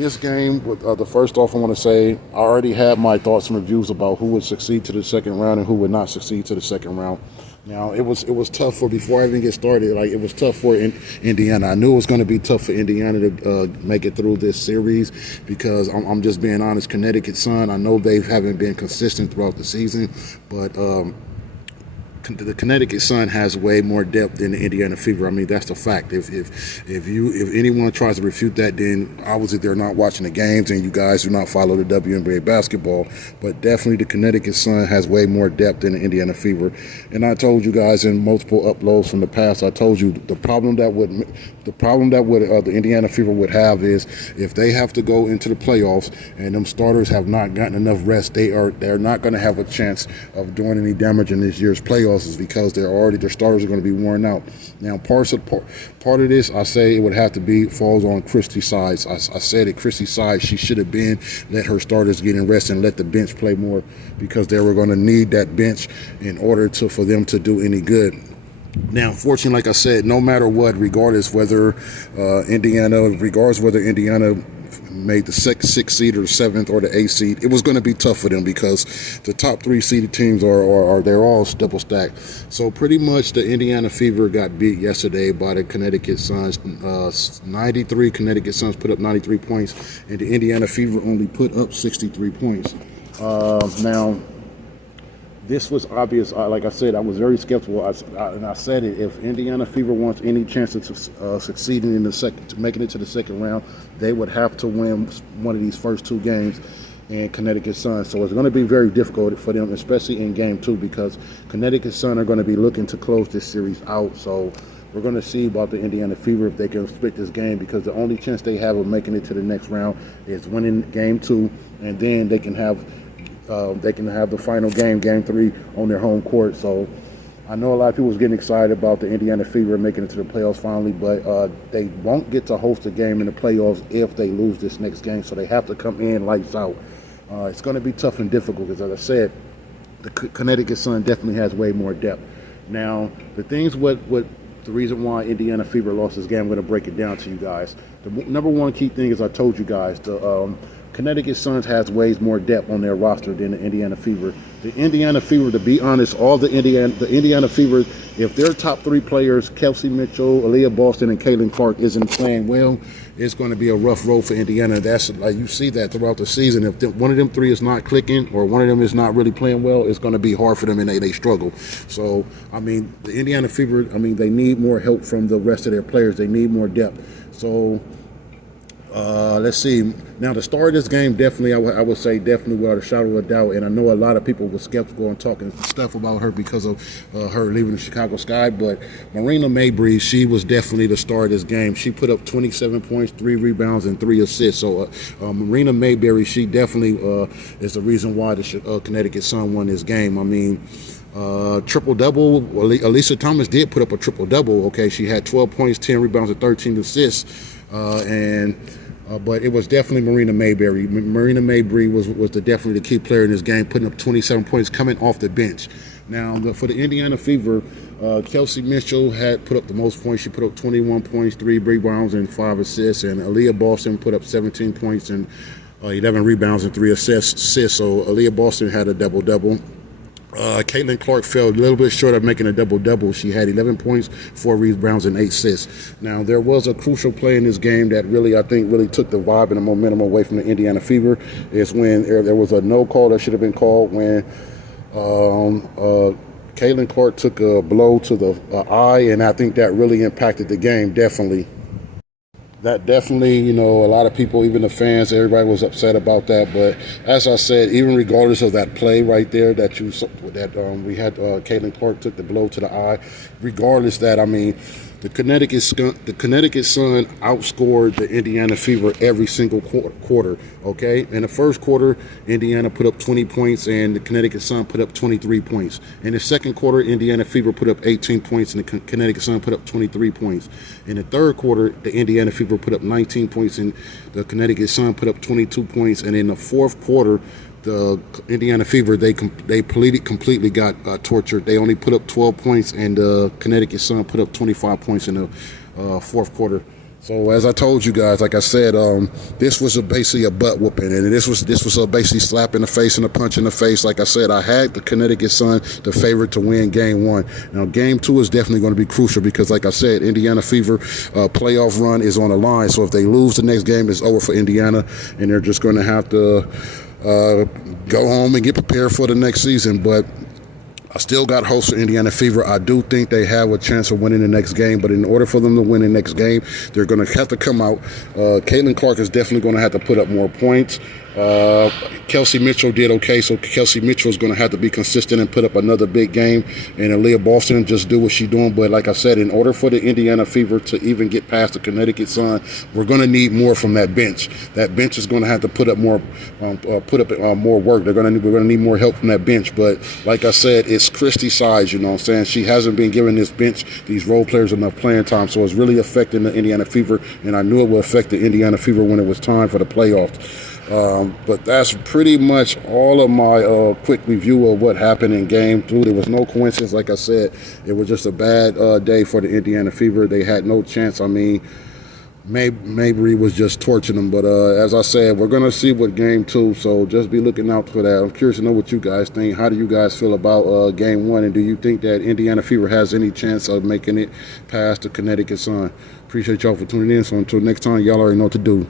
This game, the first off, I want to say I already had my thoughts and reviews about who would succeed to the second round and who would not succeed to the second round. Now, it was tough for, before I even get started, like, it was tough for Indiana. I knew it was going to be tough for Indiana to make it through this series because I'm just being honest. Connecticut Sun, I know they haven't been consistent throughout the season, but the Connecticut Sun has way more depth than the Indiana Fever. I mean, that's the fact. If anyone tries to refute that, then obviously they're not watching the games and you guys do not follow the WNBA basketball. But definitely the Connecticut Sun has way more depth than the Indiana Fever. And I told you guys in multiple uploads from the past, I told you the problem that the Indiana Fever would have is if they have to go into the playoffs and them starters have not gotten enough rest, they're not going to have a chance of doing any damage in this year's playoffs. Is because their starters are going to be worn out. Now, part of this, I say it would have to falls on Christie's side. I said it, Christie's side, she should have let her starters get in rest and let the bench play more because they were going to need that bench in order for them to do any good. Now, fortunately, like I said, no matter what, regardless whether Indiana made the sixth seed or the seventh or the eighth seed, it was going to be tough for them because the top three seeded teams they're all double stacked. So pretty much the Indiana Fever got beat yesterday by the Connecticut Suns. 93 Connecticut Suns put up 93 points, and the Indiana Fever only put up 63 points. Now, this was obvious. Like I said, I was very skeptical, and I said it. If Indiana Fever wants any chance of succeeding in making it to the second round, they would have to win one of these first two games in Connecticut Sun. So it's going to be very difficult for them, especially in Game 2, because Connecticut Sun are going to be looking to close this series out. So we're going to see about the Indiana Fever if they can split this game, because the only chance they have of making it to the next round is winning Game 2, and then they can have the final game, Game 3, on their home court. So I know a lot of people was getting excited about the Indiana Fever making it to the playoffs finally, but they won't get to host a game in the playoffs if they lose this next game. So they have to come in lights out. It's going to be tough and difficult because, as I said, the Connecticut Sun definitely has way more depth. Now, the reason why Indiana Fever lost this game, I'm going to break it down to you guys. The number one key thing is, I told you guys, the Connecticut Suns has way more depth on their roster than the Indiana Fever. The Indiana Fever, to be honest, the Indiana Fever, if their top three players, Kelsey Mitchell, Aaliyah Boston, and Caitlin Clark, isn't playing well, it's going to be a rough road for Indiana. That's like, you see that throughout the season. If one of them three is not clicking or one of them is not really playing well, it's going to be hard for them, and they struggle. So, I mean, the Indiana Fever, they need more help from the rest of their players. They need more depth. So, let's see. Now, the star of this game, definitely, I would say, definitely without a shadow of a doubt, and I know a lot of people were skeptical and talking stuff about her because of her leaving the Chicago Sky, but Marina Mabrey, she was definitely the star of this game. She put up 27 points, 3 rebounds, and 3 assists. So Marina Mabrey, she definitely is the reason why the Connecticut Sun won this game. Triple-double, Alyssa Thomas did put up a triple-double. Okay, she had 12 points, 10 rebounds, and 13 assists. But it was definitely Marina Mabrey. Marina Mabrey was definitely the key player in this game, putting up 27 points coming off the bench. Now, for the Indiana Fever, Kelsey Mitchell had put up the most points. She put up 21 points, 3 rebounds, and 5 assists. And Aaliyah Boston put up 17 points and 11 rebounds and 3 assists. So Aaliyah Boston had a double-double. Caitlin Clark fell a little bit short of making a double-double. She had 11 points, 4 rebounds, and 8 assists. Now, there was a crucial play in this game that I think really took the vibe and the momentum away from the Indiana Fever. Is when there was a no call that should have been called when Caitlin Clark took a blow to the eye, and I think that really impacted the game, definitely. That definitely, a lot of people, even the fans, everybody was upset about that. But as I said, even regardless of that play right there we had, Caitlin Clark took the blow to the eye. Regardless that, the Connecticut Sun outscored the Indiana Fever every single quarter, okay? In the first quarter, Indiana put up 20 points and the Connecticut Sun put up 23 points. In the second quarter, Indiana Fever put up 18 points and the Connecticut Sun put up 23 points. In the third quarter, the Indiana Fever put up 19 points and the Connecticut Sun put up 22 points. And in the fourth quarter, the Indiana Fever, they completely got tortured. They only put up 12 points, and the Connecticut Sun put up 25 points in the fourth quarter. So as I told you guys, like I said, this was basically a butt whooping, and this was a basically slap in the face and a punch in the face. Like I said, I had the Connecticut Sun, the favorite, to win Game 1. Now Game 2 is definitely going to be crucial because, like I said, Indiana Fever playoff run is on the line. So if they lose the next game, it's over for Indiana, and they're just going to have to go home and get prepared for the next season. But I still got hopes for Indiana Fever. I do think they have a chance of winning the next game, but in order for them to win the next game, they're going to have to come out. Caitlin Clark is definitely going to have to put up more points. Kelsey Mitchell did okay, so Kelsey Mitchell is going to have to be consistent and put up another big game, and Aaliyah Boston just do what she's doing. But like I said, in order for the Indiana Fever to even get past the Connecticut Sun, we're going to need more from that bench. That bench is going to have to put up more work. We're going to need more help from that bench. But like I said, it's Christy's size, you know what I'm saying? She hasn't been giving this bench, these role players, enough playing time, so it's really affecting the Indiana Fever, and I knew it would affect the Indiana Fever when it was time for the playoffs. But that's pretty much all of my quick review of what happened in Game 2. There was no coincidence. Like I said, it was just a bad day for the Indiana Fever. They had no chance. I mean, Mabry was just torching them. But as I said, we're going to see what Game 2, so just be looking out for that. I'm curious to know what you guys think. How do you guys feel about Game 1, and do you think that Indiana Fever has any chance of making it past the Connecticut Sun? Appreciate y'all for tuning in. So until next time, y'all already know what to do.